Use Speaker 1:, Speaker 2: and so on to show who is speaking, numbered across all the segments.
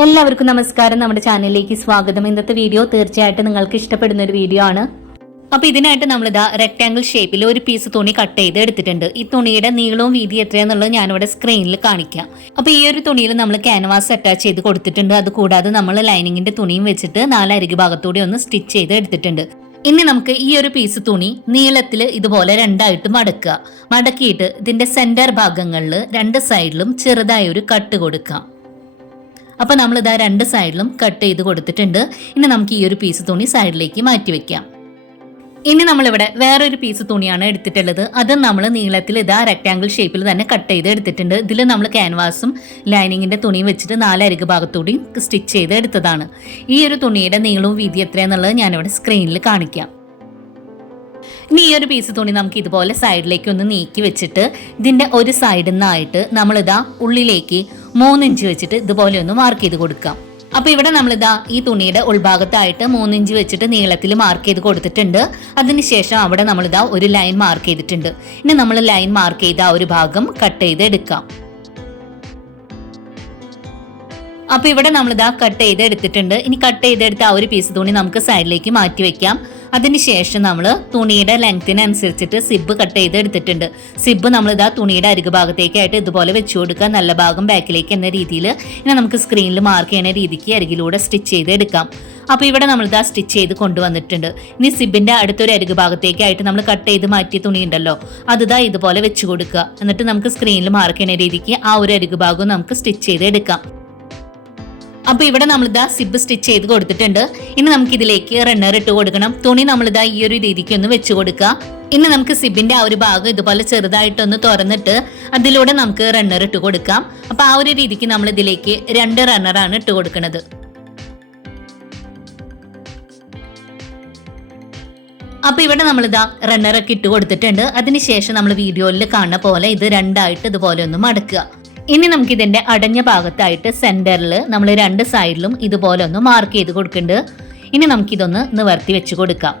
Speaker 1: എല്ലാവർക്കും നമസ്കാരം. നമ്മുടെ ചാനലിലേക്ക് സ്വാഗതം. ഇന്നത്തെ വീഡിയോ തീർച്ചയായിട്ടും നിങ്ങൾക്ക് ഇഷ്ടപ്പെടുന്ന ഒരു വീഡിയോ ആണ്. അപ്പൊ ഇതിനായിട്ട് നമ്മളിതാ റെക്ടാംഗിൾ ഷേപ്പിൽ ഒരു പീസ് തുണി കട്ട് ചെയ്ത് എടുത്തിട്ടുണ്ട്. ഈ തുണിയുടെ നീളവും വീതി എത്രയാന്നുള്ളത് ഞാനിവിടെ സ്ക്രീനിൽ കാണിക്കാം. അപ്പൊ ഈ ഒരു തുണിയിൽ നമ്മൾ ക്യാൻവാസ് അറ്റാച്ച് ചെയ്ത് കൊടുത്തിട്ടുണ്ട്. അത് കൂടാതെ നമ്മൾ ലൈനിങ്ങിന്റെ തുണിയും വെച്ചിട്ട് നാലരികി ഭാഗത്തൂടെ ഒന്ന് സ്റ്റിച്ച് ചെയ്ത് എടുത്തിട്ടുണ്ട്. ഇനി നമുക്ക് ഈ ഒരു പീസ് തുണി നീളത്തിൽ ഇതുപോലെ രണ്ടായിട്ട് മടക്കുക. മടക്കിയിട്ട് ഇതിന്റെ സെന്റർ ഭാഗങ്ങളിൽ രണ്ട് സൈഡിലും ചെറുതായി ഒരു കട്ട് കൊടുക്കാം. അപ്പൊ നമ്മൾ ഇതാ രണ്ട് സൈഡിലും കട്ട് ചെയ്ത് കൊടുത്തിട്ടുണ്ട്. ഇനി നമുക്ക് ഈ ഒരു പീസ് തുണി സൈഡിലേക്ക് മാറ്റി വെക്കാം. ഇനി നമ്മളിവിടെ വേറൊരു പീസ് തുണിയാണ് എടുത്തിട്ടുള്ളത്. അത് നമ്മൾ നീളത്തിൽ ഇതാ റെക്ടാങ്കിൾ ഷേപ്പിൽ തന്നെ കട്ട് ചെയ്ത് എടുത്തിട്ടുണ്ട്. ഇതിൽ നമ്മൾ ക്യാൻവാസും ലൈനിങ്ങിന്റെ തുണിയും വെച്ചിട്ട് നാല് അരികു ഭാഗത്തൂടി സ്റ്റിച്ച് ചെയ്ത് എടുത്തതാണ്. ഈ ഒരു തുണിയുടെ നീളവും വീതി എത്രയാന്നുള്ളത് ഞാനിവിടെ സ്ക്രീനിൽ കാണിക്കാം. ഇനി ഈ ഒരു പീസ് തുണി നമുക്ക് ഇതുപോലെ സൈഡിലേക്ക് ഒന്ന് നീക്കി വെച്ചിട്ട് ഇതിന്റെ ഒരു സൈഡിൽ നിന്നായിട്ട് നമ്മളിതാ ഉള്ളിലേക്ക് മൂന്നിഞ്ച് വെച്ചിട്ട് ഇതുപോലെ ഒന്ന് മാർക്ക് ചെയ്ത് കൊടുക്കാം. അപ്പൊ ഇവിടെ നമ്മളിതാ ഈ തുണിയുടെ ഉൾഭാഗത്തായിട്ട് മൂന്നിഞ്ച് വെച്ചിട്ട് നീളത്തിൽ മാർക്ക് ചെയ്ത് കൊടുത്തിട്ടുണ്ട്. അതിനുശേഷം അവിടെ നമ്മളിതാ ഒരു ലൈൻ മാർക്ക് ചെയ്തിട്ടുണ്ട്. ഇനി നമ്മൾ ലൈൻ മാർക്ക് ചെയ്ത ആ ഒരു ഭാഗം കട്ട് ചെയ്ത് എടുക്കാം. അപ്പൊ ഇവിടെ നമ്മൾ നമ്മളിതാ കട്ട് ചെയ്ത് എടുത്തിട്ടുണ്ട് ഇനി കട്ട് ചെയ്തെടുത്ത ആ ഒരു പീസ് തുണി നമുക്ക് സൈഡിലേക്ക് മാറ്റി വെക്കാം. അതിനുശേഷം നമ്മൾ തുണിയുടെ ലെങ്തിനനുസരിച്ചിട്ട് സിബ് കട്ട് ചെയ്ത് എടുത്തിട്ടുണ്ട് സിബ് നമ്മൾ ഇതാ തുണിയുടെ അരികു ഭാഗത്തേക്കായിട്ട് ഇതുപോലെ വെച്ചു കൊടുക്കുക നല്ല ഭാഗം ബാക്കിലേക്ക് എന്ന രീതിയിൽ ഇനി നമുക്ക് സ്ക്രീനിൽ മാർക്ക് ചെയ്യുന്ന രീതിക്ക് അരികിലൂടെ സ്റ്റിച്ച് ചെയ്ത് എടുക്കാം അപ്പോൾ ഇവിടെ നമ്മൾ ഇതാ സ്റ്റിച്ച് ചെയ്ത് കൊണ്ടുവന്നിട്ടുണ്ട്. ഇനി സിബിന്റെ അടുത്തൊരു അരികു ഭാഗത്തേക്കായിട്ട് നമ്മൾ കട്ട് ചെയ്ത് മാറ്റിയ തുണി ഉണ്ടല്ലോ അത് ഇതാ ഇതുപോലെ വെച്ച് കൊടുക്കുക. എന്നിട്ട് നമുക്ക് സ്ക്രീനിൽ മാർക്ക് ചെയ്യുന്ന രീതിക്ക് ആ ഒരു അരികു ഭാഗവും നമുക്ക് സ്റ്റിച്ച് ചെയ്ത് എടുക്കാം അപ്പൊ ഇവിടെ നമ്മളിതാ സിബ് സ്റ്റിച്ച് ചെയ്ത് കൊടുത്തിട്ടുണ്ട്. ഇനി നമുക്ക് ഇതിലേക്ക് റണ്ണർ ഇട്ട് കൊടുക്കണം. തുണി നമ്മളിതാ ഈ ഒരു രീതിക്ക് ഒന്ന് വെച്ച് കൊടുക്കുക. ഇനി നമുക്ക് സിബിന്റെ ആ ഒരു ഭാഗം ഇതുപോലെ ചെറുതായിട്ടൊന്ന് തുറന്നിട്ട് അതിലൂടെ നമുക്ക് റണ്ണർ ഇട്ട് കൊടുക്കാം. അപ്പൊ ആ ഒരു രീതിക്ക് നമ്മൾ ഇതിലേക്ക് രണ്ട് റണ്ണറാണ് ഇട്ട് കൊടുക്കുന്നത്. അപ്പൊ ഇവിടെ നമ്മൾ നമ്മളിതാ റണ്ണറൊക്കെ ഇട്ട് കൊടുത്തിട്ടുണ്ട്. അതിനുശേഷം നമ്മൾ വീഡിയോയിൽ കാണുന്ന പോലെ ഇത് രണ്ടായിട്ട് ഇതുപോലെ ഒന്ന് മടക്കുക. ഇനി നമുക്ക് ഇതിന്റെ അടഞ്ഞ ഭാഗത്തായിട്ട് സെന്ററിൽ നമ്മൾ രണ്ട് സൈഡിലും ഇതുപോലെ ഒന്ന് മാർക്ക് ചെയ്ത് കൊടുക്കുന്നുണ്ട് ഇനി നമുക്കിതൊന്ന് നിവർത്തി വെച്ച് കൊടുക്കാം.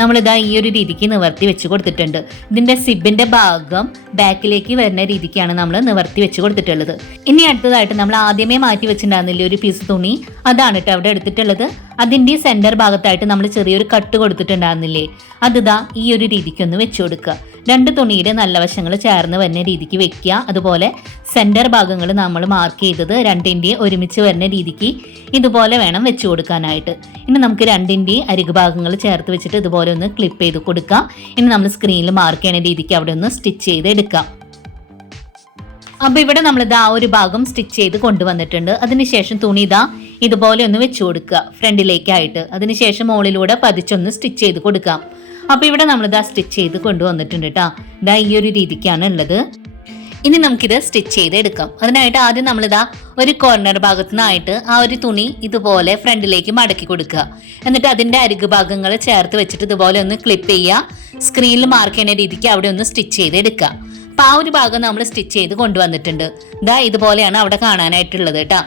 Speaker 1: നമ്മളിതാ ഈ ഒരു രീതിക്ക് നിവർത്തി വെച്ച് കൊടുത്തിട്ടുണ്ട്. ഇതിന്റെ സിബിന്റെ ഭാഗം ബാക്കിലേക്ക് വരുന്ന രീതിക്കാണ് നമ്മൾ നിവർത്തി വെച്ച് കൊടുത്തിട്ടുള്ളത്. ഇനി അടുത്തതായിട്ട് നമ്മൾ ആദ്യമേ മാറ്റി വെച്ചിട്ടുണ്ടായിരുന്നില്ലേ ഒരു പീസ് തുണി? അതാണ് കേട്ടോ അവിടെ എടുത്തിട്ടുള്ളത്. അതിന്റെ സെന്റർ ഭാഗത്തായിട്ട് നമ്മൾ ചെറിയൊരു കട്ട് കൊടുത്തിട്ടുണ്ടായിരുന്നില്ലേ? അതിതാ ഈ ഒരു രീതിക്കൊന്ന് വെച്ച് കൊടുക്കുക. രണ്ട് തുണിയുടെ നല്ല വശങ്ങൾ ചേർന്ന് വരുന്ന രീതിക്ക് വെക്കുക. അതുപോലെ സെന്റർ ഭാഗങ്ങൾ നമ്മൾ മാർക്ക് ചെയ്തത് രണ്ടിന്റെയും ഒരുമിച്ച് വരുന്ന രീതിക്ക് ഇതുപോലെ വേണം വെച്ച് കൊടുക്കാനായിട്ട്. ഇനി നമുക്ക് രണ്ടിന്റെയും അരികു ഭാഗങ്ങൾ ചേർത്ത് വെച്ചിട്ട് ഇതുപോലെ ഒന്ന് ക്ലിപ്പ് ചെയ്ത് കൊടുക്കാം. ഇനി നമ്മൾ സ്ക്രീനിൽ മാർക്ക് ചെയ്യുന്ന രീതിക്ക് അവിടെ ഒന്ന് സ്റ്റിച്ച് ചെയ്ത് എടുക്കാം. അപ്പൊ ഇവിടെ നമ്മൾ ആ ഒരു ഭാഗം സ്റ്റിച്ച് ചെയ്ത് കൊണ്ടുവന്നിട്ടുണ്ട്. അതിനുശേഷം തുണി ഇതാ ഇതുപോലെ ഒന്ന് വെച്ചു കൊടുക്കുക ഫ്രണ്ടിലേക്കായിട്ട്. അതിനുശേഷം മുകളിലൂടെ പതിച്ചൊന്ന് സ്റ്റിച്ച് ചെയ്ത് കൊടുക്കാം. അപ്പൊ ഇവിടെ നമ്മൾ ഇതാ സ്റ്റിച്ച് ചെയ്ത് കൊണ്ടുവന്നിട്ടുണ്ട് കേട്ടോ ഇതാ ഈ ഒരു രീതിക്കാണ് ഉള്ളത്. ഇനി നമുക്കിത് സ്റ്റിച്ച് ചെയ്ത് എടുക്കാം. അതിനായിട്ട് ആദ്യം നമ്മളിതാ ഒരു കോർണർ ഭാഗത്തു നിന്നായിട്ട് ആ ഒരു തുണി ഇതുപോലെ ഫ്രണ്ടിലേക്ക് മടക്കി കൊടുക്കുക. എന്നിട്ട് അതിന്റെ അരികു ഭാഗങ്ങൾ ചേർത്ത് വെച്ചിട്ട് ഇതുപോലെ ഒന്ന് ക്ലിപ്പ് ചെയ്യുക. സ്ക്രീനിൽ മാർക്ക് ചെയ്യുന്ന രീതിക്ക് അവിടെ ഒന്ന് സ്റ്റിച്ച് ചെയ്ത് എടുക്കുക. അപ്പൊ ആ ഒരു ഭാഗം നമ്മൾ സ്റ്റിച്ച് ചെയ്ത് കൊണ്ടുവന്നിട്ടുണ്ട്. ഇതാ ഇതുപോലെയാണ് അവിടെ കാണാനായിട്ടുള്ളത് കേട്ടോ.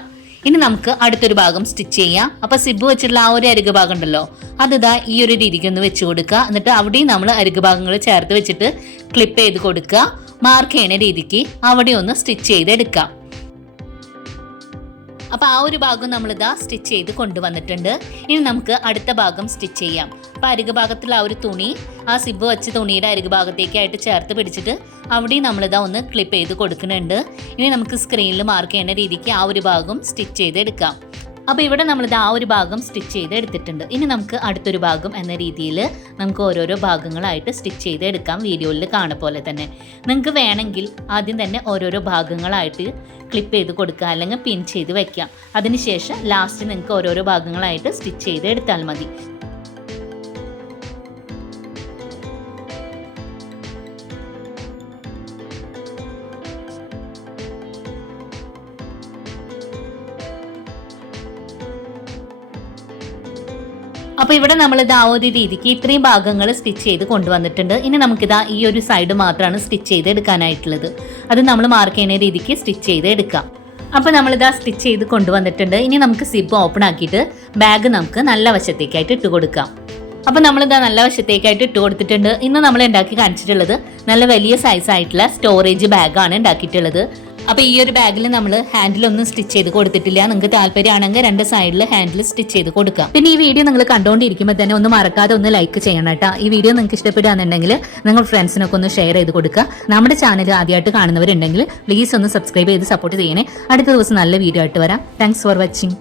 Speaker 1: ഇനി നമുക്ക് അടുത്തൊരു ഭാഗം സ്റ്റിച്ച് ചെയ്യാം. അപ്പൊ സിബ് വെച്ചിട്ടുള്ള ആ ഒരു അരികു ഭാഗം ഉണ്ടല്ലോ. അത് ഇതാ ഈ ഒരു രീതിക്ക് ഒന്ന് വെച്ച് കൊടുക്കുക. എന്നിട്ട് അവിടെയും നമ്മൾ അരികു ഭാഗങ്ങൾ ചേർത്ത് വെച്ചിട്ട് ക്ലിപ്പ് ചെയ്ത് കൊടുക്കുക. മാർക്ക് ചെയ്യുന്ന രീതിക്ക് അവിടെ ഒന്ന് സ്റ്റിച്ച് ചെയ്തെടുക്കാം അപ്പൊ ആ ഒരു ഭാഗം നമ്മൾ ഇതാ സ്റ്റിച്ച് ചെയ്ത് കൊണ്ടുവന്നിട്ടുണ്ട്. ഇനി നമുക്ക് അടുത്ത ഭാഗം സ്റ്റിച്ച് ചെയ്യാം. അപ്പൊ അരികു ഭാഗത്തുള്ള ആ ഒരു തുണി ആ സിബ് വെച്ച് തുണിയുടെ അരികു ഭാഗത്തേക്കായിട്ട് ചേർത്ത് പിടിച്ചിട്ട് അവിടെയും നമ്മളിതാ ഒന്ന് ക്ലിപ്പ് ചെയ്ത് കൊടുക്കുന്നുണ്ട്. ഇനി നമുക്ക് സ്ക്രീനിൽ മാർക്ക് ചെയ്യുന്ന രീതിക്ക് ആ ഒരു ഭാഗം സ്റ്റിച്ച് ചെയ്തെടുക്കാം. അപ്പോൾ ഇവിടെ നമ്മളിത് ആ ഒരു ഭാഗം സ്റ്റിച്ച് ചെയ്ത് എടുത്തിട്ടുണ്ട് ഇനി നമുക്ക് അടുത്തൊരു ഭാഗം എന്ന രീതിയിൽ നമുക്ക് ഓരോരോ ഭാഗങ്ങളായിട്ട് സ്റ്റിച്ച് ചെയ്ത് എടുക്കാം വീഡിയോയിൽ കാണുന്ന പോലെ തന്നെ. നിങ്ങൾക്ക് വേണമെങ്കിൽ ആദ്യം തന്നെ ഓരോരോ ഭാഗങ്ങളായിട്ട് ക്ലിപ്പ് ചെയ്ത് കൊടുക്കുക അല്ലെങ്കിൽ പിൻ ചെയ്ത് വെക്കാം. അതിനുശേഷം ലാസ്റ്റ് നിങ്ങൾക്ക് ഓരോരോ ഭാഗങ്ങളായിട്ട് സ്റ്റിച്ച് ചെയ്ത് എടുത്താൽ മതി. അപ്പൊ ഇവിടെ നമ്മൾ ഇത് ഒരു രീതിക്ക് ഇത്രയും ഭാഗങ്ങൾ സ്റ്റിച്ച് ചെയ്ത് കൊണ്ടുവന്നിട്ടുണ്ട്. ഇനി നമുക്കിതാ ഈ ഒരു സൈഡ് മാത്രമാണ് സ്റ്റിച്ച് ചെയ്ത് എടുക്കാനായിട്ടുള്ളത്. അത് നമ്മൾ മാർക്ക് ചെയ്യുന്ന രീതിക്ക് സ്റ്റിച്ച് ചെയ്ത് എടുക്കാം. അപ്പൊ നമ്മളിതാ സ്റ്റിച്ച് ചെയ്ത് കൊണ്ടുവന്നിട്ടുണ്ട്. ഇനി നമുക്ക് സിബ് ഓപ്പൺ ആക്കിയിട്ട് ബാഗ് നമുക്ക് നല്ല വശത്തേക്കായിട്ട് ഇട്ട് കൊടുക്കാം. അപ്പൊ നമ്മളിതാ നല്ല വശത്തേക്കായിട്ട് ഇട്ട് കൊടുത്തിട്ടുണ്ട്. ഇന്ന് നമ്മൾ ഉണ്ടാക്കി കാണിച്ചിട്ടുള്ളത് നല്ല വലിയ സൈസ് ആയിട്ടുള്ള സ്റ്റോറേജ് ബാഗാണ് ഉണ്ടാക്കിയിട്ടുള്ളത്. അപ്പൊ ഈ ഒരു ബാഗിൽ നമ്മൾ ഹാൻഡിൽ ഒന്നും സ്റ്റിച്ച് ചെയ്ത് കൊടുത്തിട്ടില്ല. നിങ്ങൾക്ക് താല്പര്യമാണെങ്കിൽ രണ്ട് സൈഡിൽ ഹാൻഡിൽ സ്റ്റിച്ച് ചെയ്ത് കൊടുക്കാം പിന്നെ ഈ വീഡിയോ നിങ്ങൾ കണ്ടുകൊണ്ടിരിക്കുമ്പോൾ തന്നെ ഒന്ന് മറക്കാതെ ഒന്ന് ലൈക്ക് ചെയ്യണം കേട്ടോ. ഈ വീഡിയോ നിങ്ങൾക്ക് ഇഷ്ടപ്പെടുകയാണെന്നുണ്ടെങ്കിൽ നിങ്ങൾ ഫ്രണ്ട്സിനൊക്കെ ഒന്ന് ഷെയർ ചെയ്ത് കൊടുക്കുക. നമ്മുടെ ചാനൽ ആദ്യമായിട്ട് കാണുന്നവരുണ്ടെങ്കിൽ പ്ലീസ് ഒന്ന് സബ്സ്ക്രൈബ് ചെയ്ത് സപ്പോർട്ട് ചെയ്യണേ. അടുത്ത ദിവസം നല്ല വീഡിയോ ആയിട്ട് വരാം. Thanks for watching